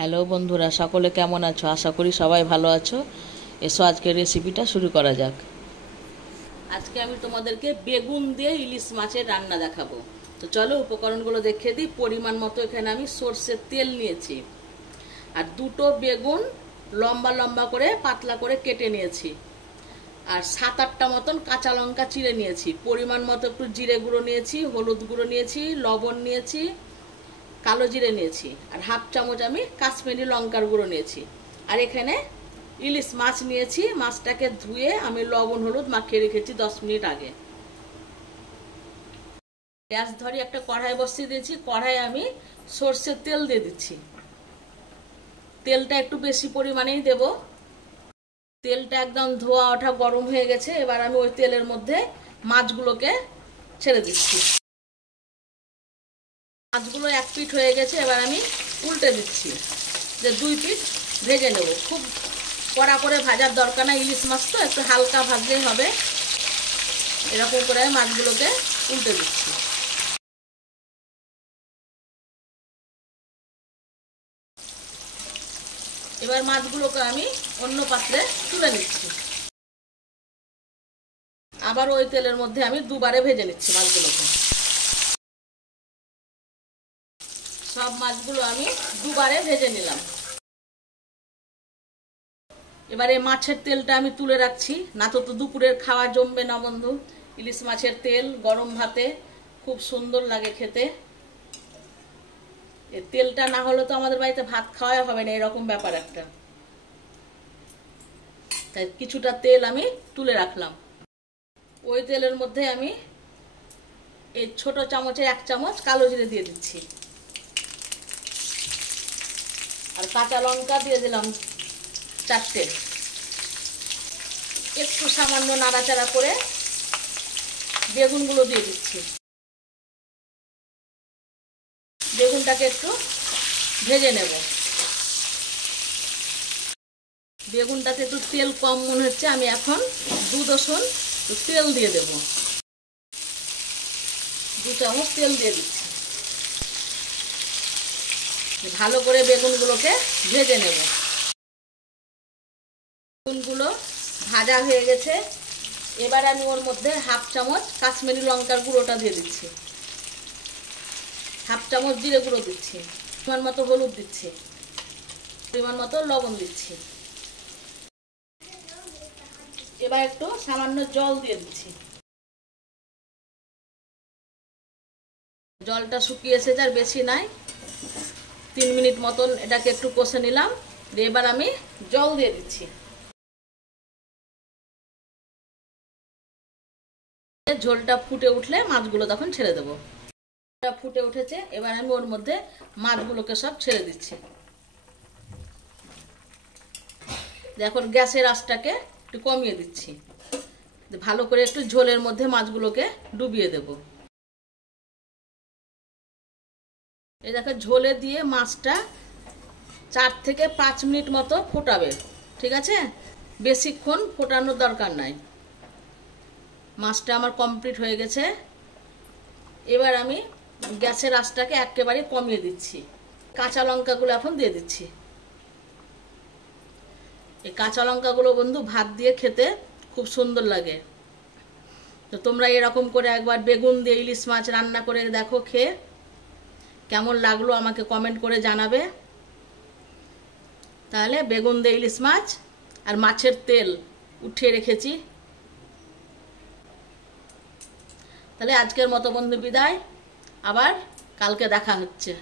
Hello বন্ধুরা, সকলে কেমন আছো? আশা করি সবাই ভালো আছো। এসো আজকের রেসিপিটা শুরু করা যাক। আজকে আমি তোমাদেরকে বেগুন দিয়ে ইলিশ মাছের রান্না দেখাবো। তো চলো উপকরণগুলো দেখিয়ে দিই। পরিমাণ মতো এখানে আমি সরষের তেল নিয়েছি, আর দুটো বেগুন লম্বা লম্বা করে পাতলা করে কেটে নিয়েছি, আর 7-8টা মতন কাঁচা লঙ্কা চিড়ে নিয়েছি। পরিমাণ মতো একটু জিরে গুঁড়ো নিয়েছি, হলুদ গুঁড়ো নিয়েছি, লবণ নিয়েছি, কালো জিরে নিয়েছি, আর 1/2 চামচ আমি কাশ্মীরি লঙ্কার গুঁড়ো নিয়েছি। আর এখানে ইলিশ মাছ নিয়েছি। মাছটাকে ধুয়ে আমি লবণ হলুদ মাখিয়ে রেখেছি 10 মিনিট আগে। গ্যাস ধরে একটা কড়াই বসিয়ে দিয়েছি। কড়াই আমি সরষের তেল দিয়ে দিচ্ছি। তেলটা একটু বেশি পরিমাণেই দেব। তেলটা একদম ধোয়া ওঠা গরম হয়ে গেছে। এবার আমি ওই তেলের মধ্যে মাছগুলোকে ছেড়ে দিচ্ছি। মাছগুলো এক পিঠ হয়ে গেছে, এবার আমি উল্টে দিচ্ছি, যে 2 পিঠ ভেজে নেব। খুব কড়া করে ভাজার দরকার না, ইলিশ মাছ তো একটু হালকা ভাজলেই হবে। এরকম করে আমি মাছগুলোকে উল্টে দিচ্ছি। এবার মাছগুলোকে আমি অন্য পাত্রে তুলে নিচ্ছি। আবার ওই তেলের মধ্যে আমি দুবারে ভেজে নিচ্ছি মাছগুলোকে। সব মাছগুলো আমি দুবারে ভেজে নিলাম। এবারে মাছের তেলটা আমি তুলে রাখছি, না তো দুপুরের খাওয়া জমবে না বন্ধু। ইলিশ মাছের তেল গরম ভাতে খুব সুন্দর লাগে খেতে। এই তেলটা না হলে তো আমাদের বাড়িতে ভাত খাওয়া হবে না, এরকম ব্যাপার একটা। তাই কিছুটা তেল আমি তুলে রাখলাম। ওই তেলের মধ্যে আমি এই ছোট চামচের 1 চামচ কালো জিরে দিয়ে দিচ্ছি, আর কাঁচা লঙ্কা দিয়ে দিলাম 4টে। একটু সামান্য নাড়াচাড়া করে বেগুনগুলো দিয়ে দিচ্ছি। বেগুনটাকে একটু ভেজে নেব। বেগুনটাতে একটু তেল কম মনে হচ্ছে, আমি এখন 2 দশন তেল দিয়ে দেব। 2 চামচ তেল দিয়ে দিচ্ছি। ভালো করে বেগুনগুলোকে ভেজে নেব। বেগুনগুলো ভাজা হয়ে গেছে। এবার আমি ওর মধ্যে 1/2 চামচ কাশ্মীরি লঙ্কার গুঁড়োটা দিয়ে দিচ্ছি, 1/2 চামচ জিরে গুঁড়ো দিচ্ছি, পরিমাণ মতো হলুদ দিচ্ছি, পরিমাণ মতো লবণ দিচ্ছি। এবার একটু সামান্য জল দিয়ে দিচ্ছি। জলটা শুকিয়েছে, যার বেশি নাই। 3 মিনিট মতন এটাকে একটু কষে নিলাম। এবার আমি জল দিয়ে দিচ্ছি। ঝোলটা ফুটে উঠলে মাছগুলো তখন ছেড়ে দেবো। ফুটে উঠেছে, এবার আমি ওর মধ্যে মাছগুলোকে সব ছেড়ে দিচ্ছি। এখন গ্যাসের আঁচটাকে একটু কমিয়ে দিচ্ছি। ভালো করে একটু ঝোলের মধ্যে মাছগুলোকে ডুবিয়ে দেব। এই দেখো ঝোলে দিয়ে মাছটা 4 থেকে 5 মিনিট মতো ফোটাবে। ঠিক আছে, বেশিক্ষণ ফোটানোর দরকার নাই। মাছটা আমার কমপ্লিট হয়ে গেছে। এবার আমি গ্যাসের আঁচটাকে একেবারে কমিয়ে দিচ্ছি। কাঁচা লঙ্কাগুলো এখন দিয়ে দিচ্ছি। এই কাঁচা লঙ্কাগুলো বন্ধু ভাত দিয়ে খেতে খুব সুন্দর লাগে। তো তোমরা এরকম করে একবার বেগুন দিয়ে ইলিশ মাছ রান্না করে দেখো, খেয়ে কেমন লাগলো আমাকে কমেন্ট করে জানাবে। তাহলে বেগুন দিয়ে ইলিশ মাছ আর মাছের তেল উঠিয়ে রেখেছি। তাহলে আজকের মতো বন্ধু বিদায়, আবার কালকে দেখা হচ্ছে।